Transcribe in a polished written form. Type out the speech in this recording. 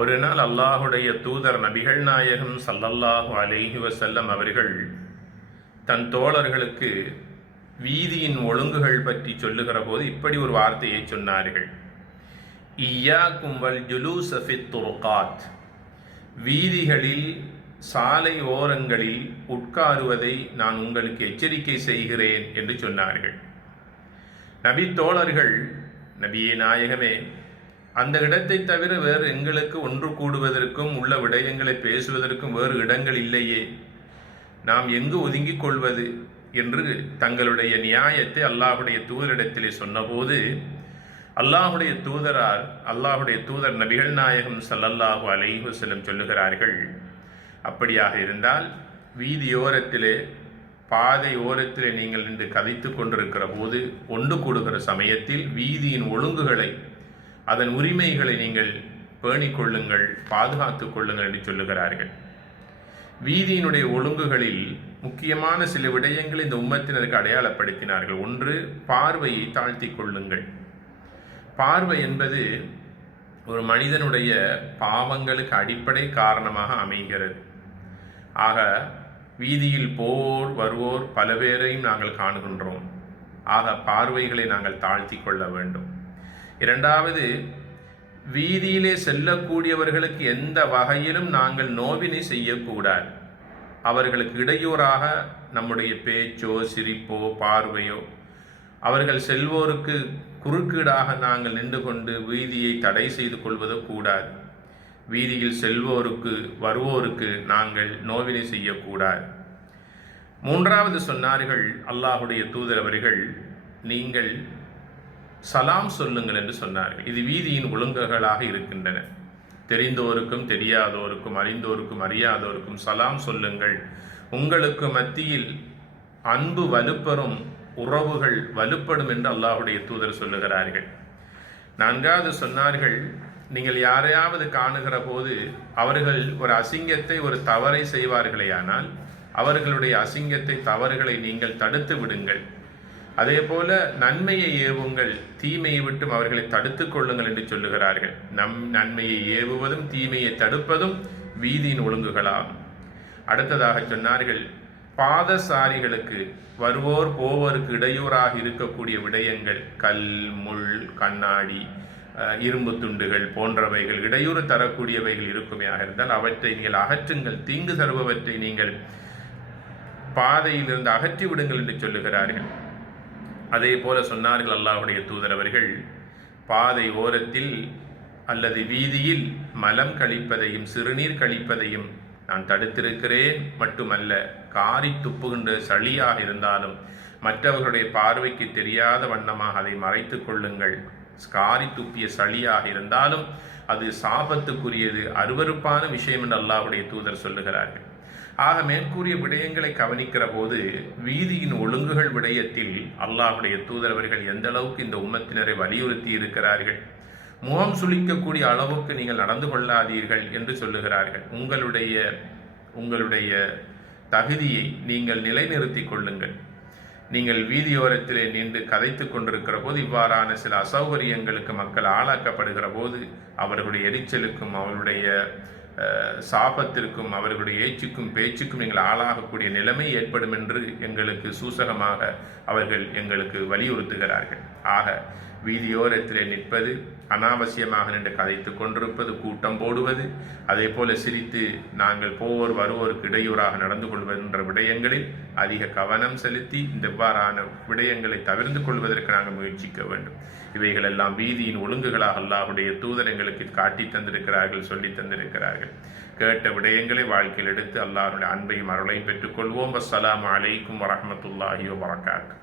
ஒரு நாள் அல்லாஹுடைய தூதர் நபிகள் நாயகம் ஸல்லல்லாஹு அலைஹி வஸல்லம் அவர்கள் தன் தோழர்களுக்கு வீதியின் ஒழுங்குகள் பற்றி சொல்லுகிற போது இப்படி ஒரு வார்த்தையை சொன்னார்கள். இய்யாக்கும் வல் ஜுலூஸ ஃபித் துருகாத், வீதிகளில் சாலை ஓரங்களில் உட்காருவதை நான் உங்களுக்கு எச்சரிக்கை செய்கிறேன் என்று சொன்னார்கள். நபி தோழர்கள், நபியே நாயகமே, அந்த இடத்தை தவிர வேறு எங்களுக்கு ஒன்று கூடுவதற்கும் உள்ள விடயங்களை பேசுவதற்கும் வேறு இடங்கள் இல்லையே, நாம் எங்கு ஒதுங்கிக் கொள்வது என்று தங்களுடைய நியாயத்தை அல்லாஹுடைய தூதரிடத்திலே சொன்னபோது, அல்லாஹுடைய தூதர் நபிகள் நாயகம் ஸல்லல்லாஹு அலைஹி வஸல்லம் சொல்லுகிறார்கள், அப்படியாக இருந்தால் வீதியோரத்திலே பாதை ஓரத்திலே நீங்கள் நின்று கதைத்து கொண்டிருக்கிற போது, ஒன்று கூடுகிற சமயத்தில் வீதியின் ஒழுங்குகளை, அதன் உரிமைகளை நீங்கள் பேணிக் கொள்ளுங்கள், பாதுகாத்துக் கொள்ளுங்கள் என்று சொல்லுகிறார்கள். வீதியினுடைய ஒழுங்குகளில் முக்கியமான சில விடயங்களை இந்த உம்மத்தினருக்கு அடையாளப்படுத்தினார்கள். ஒன்று, பார்வையை தாழ்த்தி கொள்ளுங்கள். பார்வை என்பது ஒரு மனிதனுடைய பாவங்களுக்கு அடிப்படை காரணமாக அமைகிறது. ஆக வீதியில் போவோர் வருவோர் பல பேரையும் நாங்கள் காணுகின்றோம். ஆக பார்வைகளை நாங்கள் தாழ்த்தி கொள்ள வேண்டும். இரண்டாவது, வீதியிலே செல்லக்கூடியவர்களுக்கு எந்த வகையிலும் நாங்கள் நோவினை செய்யக்கூடாது. அவர்களுக்கு இடையூறாக நம்முடைய பேச்சோ சிரிப்போ பார்வையோ, அவர்கள் செல்வோருக்கு குறுக்கீடாக நாங்கள் நின்று கொண்டு வீதியை தடை செய்து கொள்வதோ கூடாது. வீதியில் செல்வோருக்கு வருவோருக்கு நாங்கள் நோவினை செய்யக்கூடாது. மூன்றாவது சொன்னார்கள் அல்லாஹுடைய தூதர் அவர்கள், நீங்கள் சலாம் சொல்லுங்கள் என்று சொன்னார்கள். இது வீதியின் ஒழுங்குகளாக இருக்கின்றன. தெரிந்தோருக்கும் தெரியாதோருக்கும், அறிந்தோருக்கும் அறியாதோருக்கும் சலாம் சொல்லுங்கள். உங்களுக்கு மத்தியில் அன்பு வலுப்பெறும், உறவுகள் வலுப்படும் என்று அல்லாஹுடைய தூதர் சொல்லுகிறார்கள். நான்காவது சொன்னார்கள், நீங்கள் யாரையாவது காணுகிற போது அவர்கள் ஒரு அசிங்கத்தை, ஒரு தவறை செய்வார்களேயானால் அவர்களுடைய அசிங்கத்தை, தவறுகளை நீங்கள் தடுத்து விடுங்கள். அதே போல நன்மையை ஏவுங்கள், தீமையை விட்டும் அவர்களை தடுத்துக் கொள்ளுங்கள் என்று சொல்லுகிறார்கள். நன்மையை ஏவுவதும் தீமையை தடுப்பதும் வீதியின் ஒழுங்குகளாகும். அடுத்ததாக சொன்னார்கள், பாதசாரிகளுக்கு, வருவோர் போவோருக்கு இடையூறாக இருக்கக்கூடிய விடயங்கள், கல், முள், கண்ணாடி, இரும்பு துண்டுகள் போன்றவைகள் இடையூறு தரக்கூடியவைகள் இருக்குமையாக இருந்தால் அவற்றை நீங்கள் அகற்றுங்கள். தீங்கு தருபவற்றை நீங்கள் பாதையிலிருந்து அகற்றி விடுங்கள் என்று சொல்லுகிறார்கள். அதே போல சொன்னார்கள் அல்லாஹுடைய தூதர் அவர்கள், பாதை ஓரத்தில் அல்லது வீதியில் மலம் கழிப்பதையும் சிறுநீர் கழிப்பதையும் நான் தடுத்திருக்கிறேன். மட்டுமல்ல, காரி துப்புகின்ற சளியாக இருந்தாலும் மற்றவர்களுடைய பார்வைக்கு தெரியாத வண்ணமாக அதை மறைத்து கொள்ளுங்கள். காரி துப்பிய சளியாக இருந்தாலும் அது சாபத்துக்குரியது, அருவருப்பான விஷயம் என்று அல்லாஹுடைய தூதர் சொல்லுகிறார்கள். ஆக மேற்கூறிய விடயங்களை கவனிக்கிற போது வீதியின் ஒழுங்குகள் விடயத்தில் அல்லாஹுடைய தூதர் அவர்கள் எந்த அளவுக்கு இந்த உம்மத்தினரை வலியுறுத்தி இருக்கிறார்கள். முகம் சுளிக்கக்கூடிய அளவுக்கு நீங்கள் நடந்து கொள்ளாதீர்கள் என்று சொல்லுகிறார்கள். உங்களுடைய தகுதியை நீங்கள் நிலைநிறுத்திக் கொள்ளுங்கள். நீங்கள் வீதியோரத்திலே நின்று கதைத்து கொண்டிருக்கிற போது இவ்வாறான சில அசௌகரியங்களுக்கு மக்கள் ஆளாக்கப்படுகிற போது அவர்களுடைய எரிச்சலுக்கும் அவர்களுடைய சாபத்திற்கும் அவர்களுடைய ஏச்சுக்கும் பேச்சுக்கும் நீங்கள் ஆளாகக்கூடிய நிலைமை ஏற்படும் என்று எங்களுக்கு சூசகமாக அவர்கள் எங்களுக்கு வலியுறுத்துகிறார்கள். ஆக வீதியோரத்திலே நிற்பது, அனாவசியமாக நின்று கதைத்து கொண்டிருப்பது, கூட்டம் போடுவது, அதே போல சிரித்து நாங்கள் போவோர் வருவோருக்கு இடையூறாக நடந்து கொள்வதென்ற விடயங்களில் அதிக கவனம் செலுத்தி இவ்வாறான விடயங்களை தவிர்த்து கொள்வதற்கு நாங்கள் முயற்சிக்க வேண்டும். இவைகள் எல்லாம் வீதியின் ஒழுங்குகளாக அல்லாஹுடைய தூதர் எங்களுக்கு காட்டி தந்திருக்கிறார்கள், சொல்லி தந்திருக்கிறார்கள். கேட்ட விடயங்களை வாழ்க்கையில் எடுத்து அல்லாஹுடைய அன்பையும் அருளையும் பெற்றுக்கொள்வோம். அஸ்ஸலாமு அலைக்கும் வரஹ்மத்துல்லாஹி வபரகாத்துஹு.